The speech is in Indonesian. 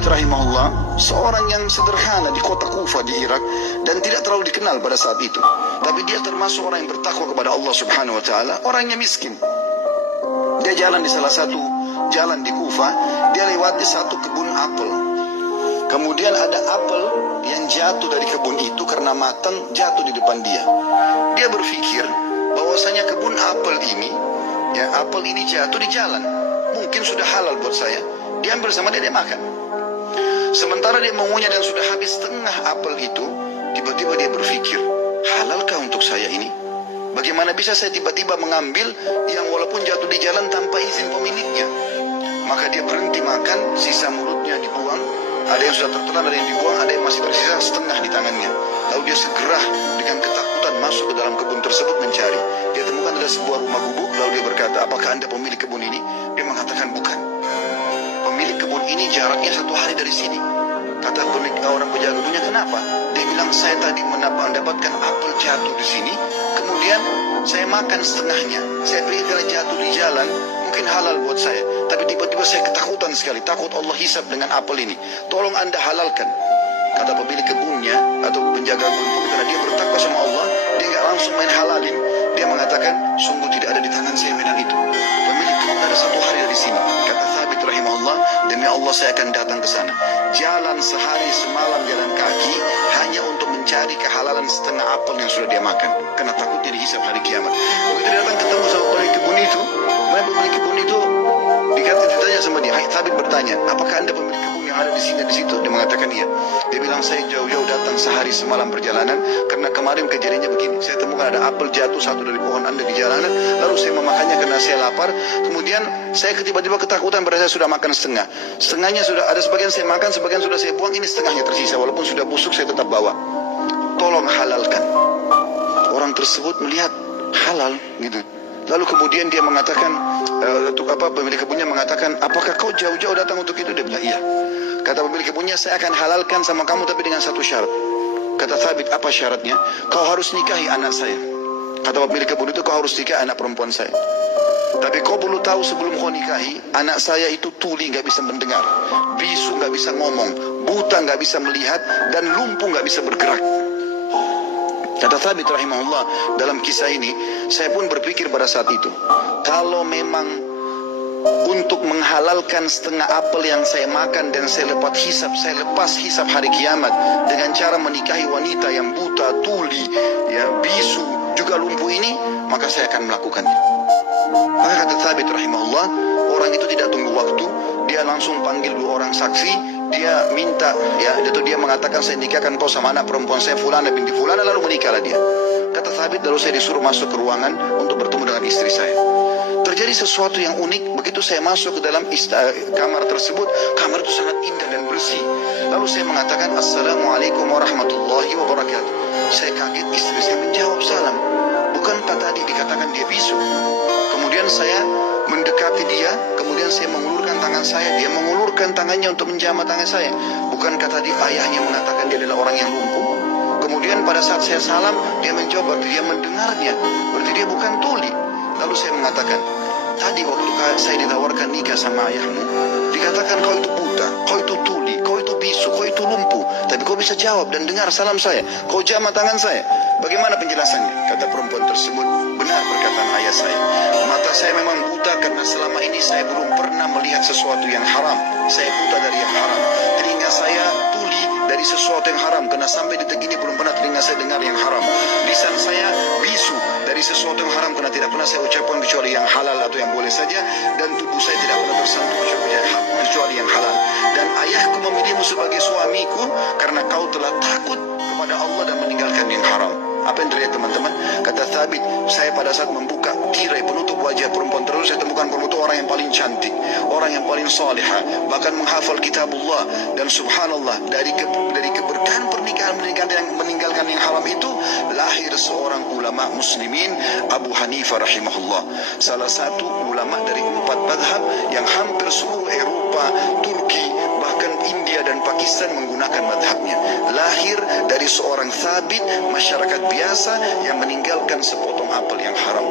Thabit rahimahullah seorang yang sederhana di kota Kufa di Irak dan tidak terlalu dikenal pada saat itu. Tapi dia termasuk orang yang bertakwa kepada Allah Subhanahu wa taala, orangnya miskin. Dia jalan di salah satu jalan di Kufa, dia lewati satu kebun apel. Kemudian ada apel yang jatuh dari kebun itu karena matang, jatuh di depan dia. Dia berpikir bahwasanya kebun apel ini, ya apel ini jatuh di jalan, mungkin sudah halal buat saya. Dia ambil sama dia makan. Sementara dia mengunyah dan sudah habis setengah apel itu, tiba-tiba dia berpikir, halalkah untuk saya ini? Bagaimana bisa saya tiba-tiba mengambil yang walaupun jatuh di jalan tanpa izin pemiliknya? Maka dia berhenti makan, sisa mulutnya dibuang. Ada yang sudah tertelan, ada yang dibuang, ada yang masih tersisa setengah di tangannya. Lalu dia segera dengan ketakutan masuk ke dalam kebun tersebut mencari. Dia temukan ada sebuah rumah gubuk. Lalu dia berkata, apakah Anda pemilik kebun ini? Dia mengatakan bukan. Pemilik kebun ini jaraknya 1 hari dari sini. Kata pemilik orang penjaga kebunnya, kenapa? Dia bilang, saya tadi mendapatkan apel jatuh di sini, kemudian saya makan setengahnya. Saya pikir kalau jatuh di jalan mungkin halal buat saya, tapi tiba-tiba saya ketakutan sekali, takut Allah hisab dengan apel ini. Tolong Anda halalkan. Kata pemilik kebunnya atau penjaga kebun, karena dia bertakwa sama Allah, dia nggak langsung main halalin. Dia mengatakan, sungguh tidak ada di tangan saya mainan itu. Pemilik kebun ada 1 hari dari sini. Kata Thabit rahimahullah, demi Allah saya akan datang ke sana. Jalan sehari semalam jalan kaki hanya untuk mencari kehalalan setengah apel yang sudah dia makan, karena takutnya dihisab hari kiamat. Begitu dia datang ketemu sama pemilik kebun itu, pemilik kebun itu ditanya sama dia. Thabit bertanya, apakah Anda pemilik kebun yang ada di sini di situ? Dia mengatakan iya. Dia bilang, saya jauh-jauh datang sehari semalam perjalanan karena kemarin kejadiannya begini. Saya temukan ada apel jatuh satu dari pohon Anda di jalanan, lalu saya memakannya karena saya lapar. Kemudian saya tiba-tiba ketakutan pada saya sudah makan setengah. Setengahnya sudah ada, sebagian saya makan, sebagian sudah saya buang, ini setengahnya tersisa. Walaupun sudah busuk saya tetap bawa. Tolong halalkan. Orang tersebut melihat halal gitu. Lalu kemudian dia mengatakan, pemilik kebunnya mengatakan, apakah kau jauh-jauh datang untuk itu? Dia bilang iya. Kata pemilik kebunnya, saya akan halalkan sama kamu tapi dengan satu syarat. Kata Thabit, apa syaratnya? Kau harus nikahi anak saya. Kata pemilik kebun itu, kau harus nikahi anak perempuan saya. Tapi kau perlu tahu sebelum kau nikahi, anak saya itu tuli, gak bisa mendengar, bisu gak bisa ngomong, buta gak bisa melihat, dan lumpuh gak bisa bergerak. Kata Thabit rahimahullah, dalam kisah ini saya pun berpikir pada saat itu, kalau memang untuk menghalalkan setengah apel yang saya makan dan saya lepas hisab hari kiamat dengan cara menikahi wanita yang buta, tuli, ya bisu, juga lumpuh ini, maka saya akan melakukannya. Maka kata Thabit rahimahullah, orang itu tidak tunggu waktu, dia langsung panggil 2 orang saksi. Dia minta, ya, dia mengatakan, saya nikahkan kau sama anak perempuan saya Fulana binti Fulana, lalu menikahlah dia. Kata Thabit, lalu saya disuruh masuk ke ruangan untuk bertemu dengan istri saya. Terjadi sesuatu yang unik, begitu saya masuk ke dalam kamar tersebut, kamar itu sangat indah dan bersih. Lalu saya mengatakan, Assalamualaikum warahmatullahi wabarakatuh. Saya kaget, istri saya menjawab salam. Bukankah tadi dikatakan dia bisu? Kemudian saya mendekati dia, kemudian saya mengulurkan tangan saya, dia mengulurkan tangannya untuk menjamah tangan saya. Bukankah tadi ayahnya mengatakan dia adalah orang yang lumpuh? Kemudian pada saat saya salam, dia menjawab, berarti dia mendengarnya, berarti dia bukan tuli. Lalu saya mengatakan, tadi waktu saya ditawarkan nikah sama ayahmu, dikatakan kau itu buta, kau itu tuli, kau itu bisu, kau itu lumpuh, tapi kau bisa jawab dan dengar salam saya, kau jamah tangan saya. Bagaimana penjelasannya? Kata perempuan tersebut, benar perkataan ayah saya. Mata saya memang buta karena selama ini saya belum pernah melihat sesuatu yang haram. Saya buta dari yang haram. Telinga saya tuli dari sesuatu yang haram, karena sampai detik ini belum pernah telinga saya dengar yang haram. Lisan saya bisu dari sesuatu yang haram, karena tidak pernah saya ucapkan kecuali yang halal atau yang boleh saja. Dan tubuh saya tidak pernah tersentuh kecuali yang halal. Dan ayahku memilihmu sebagai suamiku karena kau telah takut kepada Allah dan meninggalkan yang haram. Apa yang terlihat teman-teman? Kata Thabit, saya pada saat membuka tirai penutup wajah perempuan tersebut, saya temukan perempuan itu orang yang paling cantik, orang yang paling salihah, bahkan menghafal kitabullah. Dan subhanallah, dari keberkahan pernikahan yang meninggalkan yang haram itu, lahir seorang ulama muslimin, Abu Hanifah rahimahullah, salah satu ulama dari 4 madhab yang hampir seluruh Eropa, Turki, bahkan India dan Pakistan menggunakan madhabnya. Lahir dari seorang Thabit, masyarakat biasa yang meninggalkan sepotong apel yang haram.